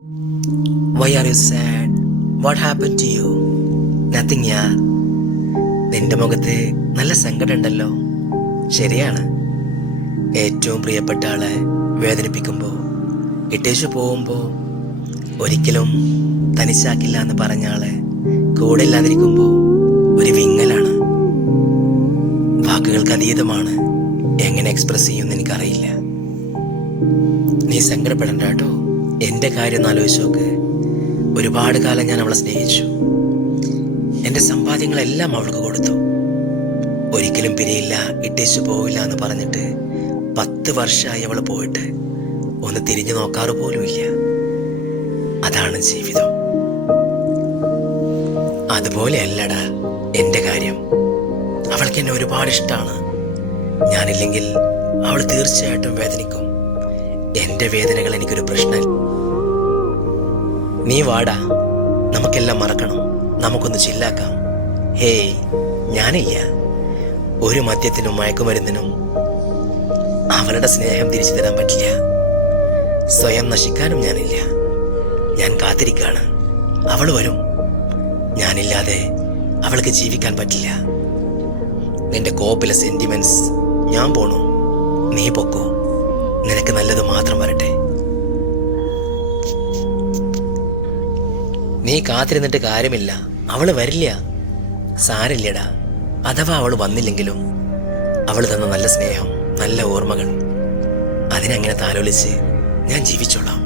Why are you sad? What happened to you? Nothing, yeah. നിന്റെ മുഖത്ത് നല്ല സങ്കടമുണ്ടല്ലോ. ശരിയാണ്. ഏറ്റവും പ്രിയപ്പെട്ട ആളെ വേദനിപ്പിക്കുമ്പോൾ, ഇട്ടേച്ചു പോകുമ്പോൾ, ഒരിക്കലും തനിച്ചാക്കില്ല എന്ന് പറഞ്ഞ ആളെ കൂടെ ഇല്ലാതിരിക്കുമ്പോൾ ഒരു വിങ്ങലാണ്. വാക്കുകൾക്ക് അതീതമാണ്. എങ്ങനെ എക്സ്പ്രസ് ചെയ്യുമെന്ന് എനിക്കറിയില്ല. നീ സങ്കടപ്പെടണ്ട കേട്ടോ. എൻ്റെ കാര്യം ഒന്ന് ആലോചിച്ച് നോക്ക്. ഒരുപാട് കാലം ഞാൻ അവളെ സ്നേഹിച്ചു. എൻ്റെ സമ്പാദ്യങ്ങളെല്ലാം അവൾക്ക് കൊടുത്തു. ഒരിക്കലും പിരിയില്ല, ഇട്ടേച്ചു പോവില്ല എന്ന് പറഞ്ഞിട്ട് 10 വർഷമായി അവൾ പോയിട്ട് ഒന്ന് തിരിഞ്ഞു നോക്കാറ് പോലുമില്ല. അതാണ് ജീവിതം. അതുപോലെയല്ലടാ എൻ്റെ കാര്യം. അവൾക്ക് എന്നെ ഒരുപാട് ഇഷ്ടമാണ്. ഞാനില്ലെങ്കിൽ അവൾ തീർച്ചയായിട്ടും വേദനിക്കും. എൻ്റെ വേദനകൾ എനിക്കൊരു പ്രശ്നമല്ല. നീ വാടാ, നമുക്കെല്ലാം മറക്കണം, നമുക്കൊന്ന് ചില്ലാക്കാം. ഹേയ്, ഞാനില്ല. ഒരു മദ്യത്തിനും മയക്കുമരുന്നിനും അവളുടെ സ്നേഹം തിരിച്ചു തരാൻ പറ്റില്ല. സ്വയം നശിക്കാനും ഞാനില്ല. ഞാൻ കാത്തിരിക്കാണ്. അവൾ വരും. ഞാനില്ലാതെ അവൾക്ക് ജീവിക്കാൻ പറ്റില്ല. നിന്റെ കോപ്പിലെ സെന്റിമെന്റ്സ് ഞാൻ പോണു. നീ പൊക്കോ. നിനക്ക് നല്ലത് മാത്രം വരട്ടെ. നീ കാത്തിരുന്നിട്ട് കാര്യമില്ല. അവള് വരില്ല. സാരില്ലടാ. അഥവാ അവൾ വന്നില്ലെങ്കിലും അവൾ തന്ന നല്ല സ്നേഹം, നല്ല ഓർമ്മകൾ, അതിനങ്ങനെ താലോലിച്ച് ഞാൻ ജീവിച്ചോളാം.